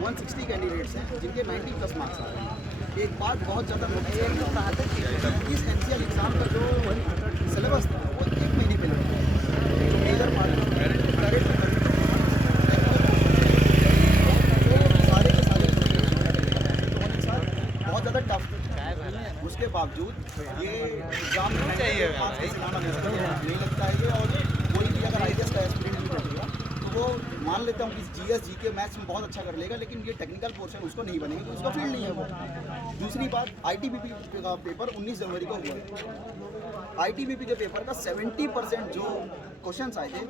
160 candidates हैं जिनके 90 plus marks आ रहे हैं। एक बात बहुत ज़्यादा नोटिस इस एनसीएल एग्ज़ाम का जो सिलेबस था वो 1 महीने पहले जो मेजर पार्ट सारे के सारे बहुत ज़्यादा टफ। उसके बावजूद ये एग्ज़ाम चाहिए नहीं लगता है ये। और कोई भी अगर IAS का एस्पिरेंट भी बैठेगा तो वो मान लेता हूँ कि GS GK मैथ्स में बहुत अच्छा कर लेगा, लेकिन ये टेक्निकल पोर्शन उसको नहीं बनेगा क्योंकि उसका फील्ड नहीं है वो। दूसरी बात, ITBP का पेपर 19 जनवरी को हुआ है। ITBP के पेपर का 70% जो क्वेश्चंस आए थे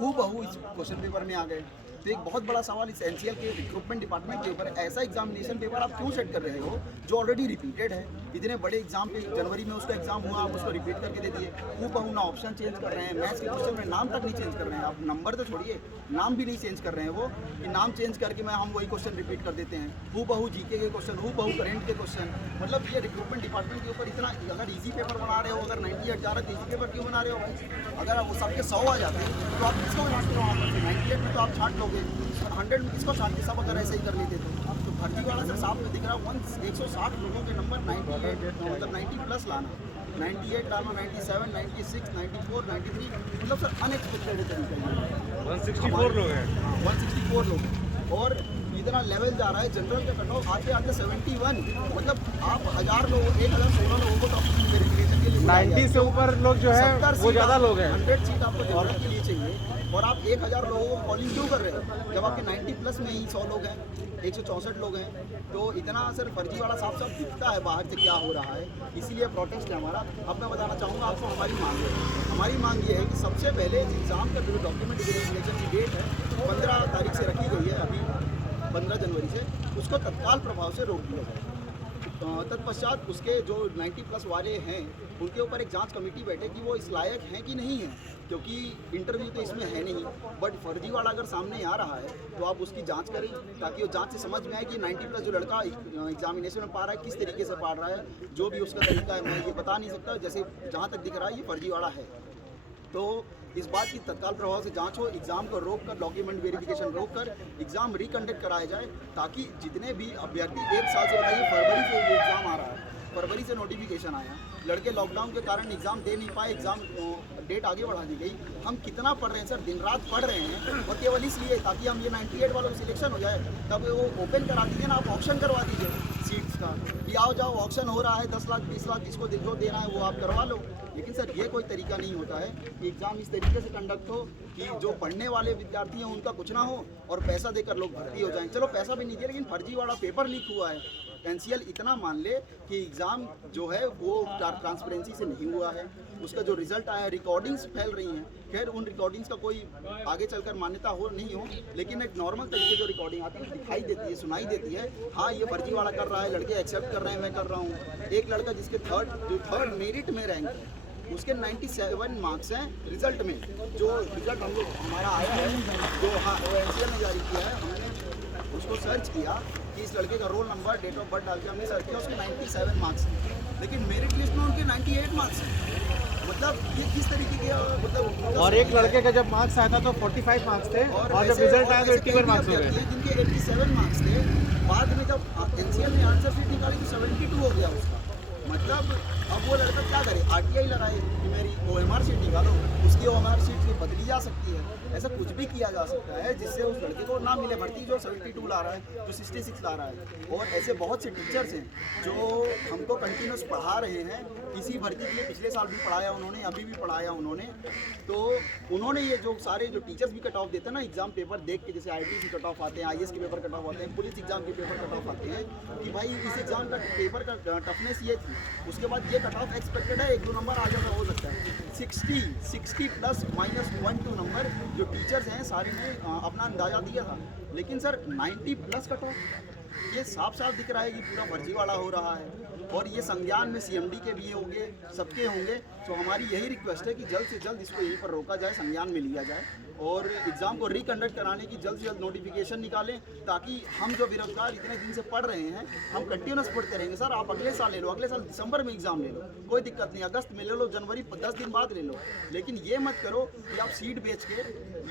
हूबहू इस क्वेश्चन पेपर में आ गए। तो एक बहुत बड़ा सवाल इस एनसीएल के रिक्रूटमेंट डिपार्टमेंट के ऊपर, ऐसा एग्जामिनेशन पेपर आप क्यों सेट कर रहे हो जो ऑलरेडी रिपीटेड है। इतने बड़े एग्जाम पे जनवरी में उसका एग्जाम हुआ, आप उसको रिपीट करके दे दिए। हूबहू ना ऑप्शन चेंज कर रहे हैं, मैथ्स के क्वेश्चन में नाम तक नहीं चेंज कर रहे हैं। आप नंबर तो छोड़िए, नाम भी नहीं चेंज कर रहे हैं वो, कि नाम चेंज करके हम वही क्वेश्चन रिपीट कर देते हैं। हूबहू जीके के क्वेश्चन, हूबहू करेंट के क्वेश्चन। मतलब ये रिक्रूटमेंट डिपार्टमेंट के ऊपर इतना, अगर ईजी पेपर बना रहे हो, अगर 98 जा रहा है तो ईजी पेपर क्यों बना रहे हो। अगर वो सबके 100 आ जाते हैं तो आप किसको छांटते हो। 98 में तो आप छांट लोगे, 100 में किसको छांटते। सब अगर ऐसे ही कर लेते तो भर्ती वाला सर साफ में दिख रहा है 160 लोगों के नंबर 98 मतलब 90 प्लस लाना, 98 डालना, 97, 96, 94, 93, मतलब सर अनएक्सपेक्टेड तरीका 164 लोग हैं। 164 लोग। और इतना लेवल जा रहा है जनरल का कट ऑफ आते आते 71। मतलब आप 1000 लोगों 1016 लोगों को टॉप वेरिफिकेशन के लिए 90 से ऊपर लोग जो है वो ज़्यादा लोग हैं। 100 सीट आपको जनरल के लिए चाहिए और आप 1000 लोगों को कॉलिंग क्यों कर रहे हो जब आपके 90 प्लस में ही 100 लोग हैं, 164 लोग हैं। तो इतना सर फर्जी वाला साफ साफ दिखता है बाहर से क्या हो रहा है। इसीलिए प्रोटेस्ट है हमारा। अब मैं बताना चाहूँगा आपको हमारी मांग है। हमारी मांग ये है कि सबसे पहले एग्ज़ाम का जो डॉक्यूमेंट वेरिफिकेशन की डेट है 15 तारीख से रखी गई है, अभी 15 जनवरी से, उसको तत्काल प्रभाव से रोक दिया जाए। तत्पश्चात उसके जो 90 प्लस वाले हैं उनके ऊपर एक जांच कमेटी बैठे कि वो इस लायक हैं कि नहीं है, क्योंकि इंटरव्यू तो इसमें है नहीं। बट फर्जी वाला अगर सामने आ रहा है तो आप उसकी जांच करें ताकि वो जांच से समझ में आए कि 90 प्लस जो लड़का एग्जामिनेशन में पा रहा है किस तरीके से पढ़ रहा है। जो भी उसका तरीका है मैं ये बता नहीं सकता, जैसे जहाँ तक दिख रहा है ये फर्जी वाला है। तो इस बात की तत्काल प्रभाव से जांच हो, एग्ज़ाम को रोक कर, डॉक्यूमेंट वेरिफिकेशन रोक कर एग्ज़ाम रिकंडक्ट कराया जाए ताकि जितने भी अभ्यर्थी, एक साल से बताइए फरवरी से ये एग्ज़ाम आ रहा है, फरवरी से नोटिफिकेशन आया, लड़के लॉकडाउन के कारण एग्ज़ाम दे नहीं पाए, एग्ज़ाम डेट आगे बढ़ा दी गई। हम कितना पढ़ रहे हैं सर, दिन रात पढ़ रहे हैं और केवल इसलिए ताकि हम ये 98 वालों का सिलेक्शन हो जाए। तब वो ओपन करा दीजिए ना, आप ऑप्शन करवा दीजिए सीट्स का, कि आओ जाओ ऑप्शन हो रहा है 10 लाख 20 लाख जिसको जो देना है वो आप करवा लो। लेकिन सर ये कोई तरीका नहीं होता है कि एग्ज़ाम इस तरीके से कंडक्ट हो कि जो पढ़ने वाले विद्यार्थी हैं उनका कुछ ना हो और पैसा देकर लोग भर्ती हो जाएं। चलो पैसा भी नहीं दिया, लेकिन फर्जी वाला पेपर लीक हुआ है। एनसीएल इतना मान ले कि एग्ज़ाम जो है वो ट्रांसपेरेंसी से नहीं हुआ है, उसका जो रिजल्ट आया, रिकॉर्डिंग्स फैल रही हैं। खैर उन रिकॉर्डिंग्स का कोई आगे चलकर मान्यता हो नहीं हो, लेकिन एक नॉर्मल तरीके जो रिकॉर्डिंग आती है दिखाई देती है, सुनाई देती है, हाँ ये फर्जी वाला कर रहा है, लड़के एक्सेप्ट कर रहे हैं, मैं कर रहा हूँ। एक लड़का जिसके थर्ड मेरिट में रैंक है, उसके 97 मार्क्स हैं रिजल्ट में। जो रिजल्ट हम लोग हमारा आया है, जो हाँ वो एनसीएल ने जारी किया है, हमने उसको सर्च किया कि इस लड़के का roll number, date of birth डाल के हमने सर्च किया, उसके 97 मार्क्स हैं, लेकिन मेरिट लिस्ट में उनके 98 मार्क्स हैं। मतलब ये किस तरीके के मतलब। और एक लड़के का जब मार्क्स आया था तो 45 मार्क्स थे और जब रिजल्ट आया तो 81 मार्क्स हो गए, जिनके 87 मार्क्स थे। बाद में जब एनसीएल ने आंसर शीट निकाली तो 72 हो गया उसका। मतलब अब वो लड़का क्या करे, RTI लगाए कि मेरी OMR शीट निकालो, उसकी OMR शीट से बदली जा सकती है। ऐसा कुछ भी किया जा सकता है जिससे उस लड़के को ना मिले भर्ती जो 72 ला रहा है, जो 66 ला रहा है। और ऐसे बहुत से टीचर्स हैं जो हमको कंटिन्यूस पढ़ा रहे हैं, किसी भर्ती के लिए पिछले साल भी पढ़ाया उन्होंने, अभी भी पढ़ाया उन्होंने। तो उन्होंने ये जो सारे जो टीचर्स भी कट ऑफ देते हैं ना एग्जाम पेपर देख के, जैसे IIT के कट ऑफ आते हैं, IAS के पेपर कट ऑफ आते हैं, पुलिस एग्जाम के पेपर कट ऑफ आते हैं, कि भाई इस एग्जाम का पेपर का टफनेस ये थी, उसके बाद ये कट ऑफ एक्सपेक्टेड है, 1-2 नंबर आ जाता हो सकता है। 60 प्लस -1-2 नंबर जो टीचर्स हैं सारे ने अपना अंदाज़ा दिया था, लेकिन सर 90 प्लस कट ऑफ, ये साफ साफ दिख रहा है कि पूरा फर्जी वाला हो रहा है। और ये संज्ञान में सीएमडी के भी होंगे, सबके होंगे। तो हमारी यही रिक्वेस्ट है कि जल्द से जल्द इसको यहीं पर रोका जाए, संज्ञान में लिया जाए और एग्ज़ाम को रिकंडक्ट कराने की जल्द से जल्द नोटिफिकेशन निकालें, ताकि हम जो बेरोजगार इतने दिन से पढ़ रहे हैं, हम कंटिन्यूस पढ़ते रहेंगे। सर आप अगले साल ले लो, अगले साल दिसंबर में एग्ज़ाम ले लो, कोई दिक्कत नहीं, अगस्त में ले लो, जनवरी 10 दिन बाद ले लो, लेकिन ये मत करो कि आप सीट बेच के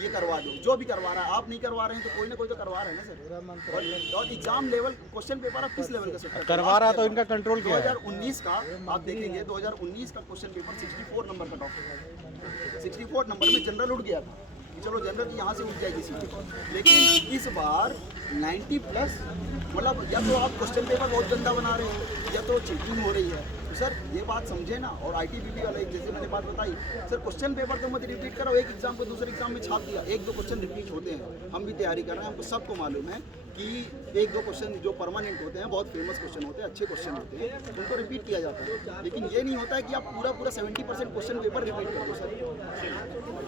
ये करवा दो। जो भी करवा रहा है, आप नहीं करवा रहे हैं तो कोई ना कोई तो करवा रहे हैं ना सर। और एग्जाम लेवल क्वेश्चन पेपर आप किस लेवल का सेट करवा रहा तो इनका कंट्रोल क्या है? 2019 का आप देखेंगे, 2019 का क्वेश्चन पेपर 64 नंबर का टॉपिक, 64 नंबर में जनरल उठ गया था कि चलो जनरल की यहाँ से उठ जाएगी सीट, लेकिन इस बार 90 प्लस, मतलब या तो आप क्वेश्चन पेपर बहुत गंदा बना रहे हो या तो चीटिंग हो रही है। तो सर ये बात समझे ना। और आईटीबीपी वाले जैसे मैंने बात बताई, सर क्वेश्चन पेपर तो मत रिपीट करो, एक एग्जाम को दूसरे एग्जाम में छाप दिया, एक दो क्वेश्चन रिपीट होते हैं, हम भी तैयारी कर रहे हैं, हमको सबको मालूम है कि एक दो क्वेश्चन जो परमानेंट होते हैं, बहुत फेमस क्वेश्चन होते हैं, अच्छे क्वेश्चन होते हैं, उनको रिपीट किया जाता है। लेकिन ये नहीं होता है कि आप पूरा 70% क्वेश्चन पेपर रिपीट करो। सर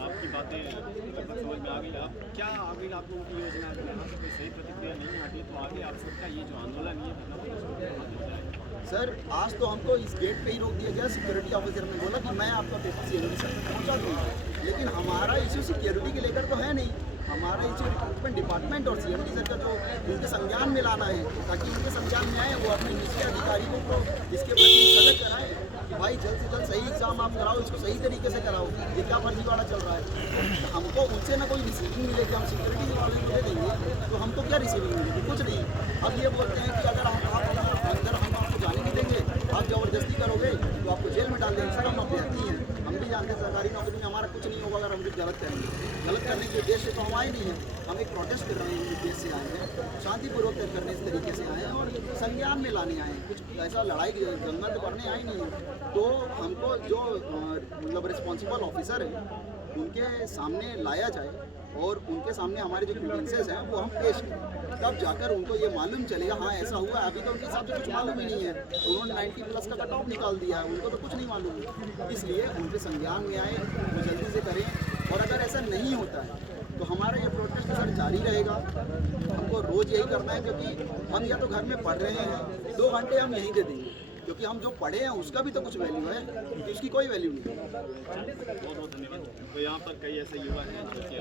आपकी बातें लगभग समझ में आ गई। आप क्या आगे आपको उनकी योजना है, यहाँ से कोई सही प्रतिक्रिया नहीं आती तो आगे आप सबका ये जो आंदोलन है मतलब सर आज तो हमको इस गेट पे ही रोक दिया गया। सिक्योरिटी ऑफिसर ने बोला कि मैं आपका पेपर सीएमडी सर तक पहुँचा दूँगा, लेकिन हमारा इशू सिक्योरिटी के लेकर तो है नहीं, हमारा इशू रिक्रूटमेंट डिपार्टमेंट और सीएमडी सर का जो उनके संज्ञान में लाना है, ताकि उनके संज्ञान में आए, वो अपने निचले अधिकारियों को इसके प्रति सजग कराएं कि भाई जल्द से जल्द सही एग्जाम आप कराओ, इसको सही तरीके से कराओ, ये क्या फर्जीवाड़ा चल रहा है। हमको उनसे ना कोई रिसीविंग मिलेगी, हम सिक्योरिटी के वाले को दे देंगे तो हमको क्या रिसीविंग मिलेगी, कुछ नहीं। अब ये बोलते हैं कि अगर आप अंदर हम आपको जाने नहीं देंगे, आप जबरदस्ती करोगे तो आपको जेल में डाल देंगे। सर हम अभ्यर्थी हैं, हम भी जानते हैं सरकारी नौकरी में हमारा कुछ नहीं होगा अगर हम कुछ गलत करेंगे। गलत करने के उद्देश्य से तो हम आए नहीं हैं, हम एक प्रोटेस्ट कर रहे हैं, उद्देश्य से आए हैं, शांतिपूर्वक करने इस तरीके से आए हैं और संज्ञान में लाने आए हैं, कुछ ऐसा लड़ाई दंगल तो करने आए नहीं हैं। तो हमको जो मतलब रिस्पॉन्सिबल ऑफिसर है उनके सामने लाया जाए और उनके सामने हमारे जो ग्रीवेंसेस हैं वो हम पेश करें, तब जाकर उनको ये मालूम चलेगा हाँ ऐसा हुआ। अभी तो उनके हिसाब से कुछ मालूम ही नहीं है, उन्होंने 90 प्लस का कट ऑफ निकाल दिया है, उनको तो कुछ नहीं मालूम है। इसलिए उनके संज्ञान में आए, वो जल्दी से करें। और अगर ऐसा नहीं होता है तो हमारा ये प्रोटेस्ट सर जारी रहेगा, हमको रोज़ यही करना है, क्योंकि हम या तो घर में पढ़ रहे हैं, 2 घंटे हम यहीं दे देंगे, क्योंकि हम जो पढ़े हैं उसका भी तो कुछ वैल्यू है, तो उसकी कोई वैल्यू नहीं है। बहुत बहुत धन्यवाद। तो यहाँ पर कई ऐसे युवा हैं जो कि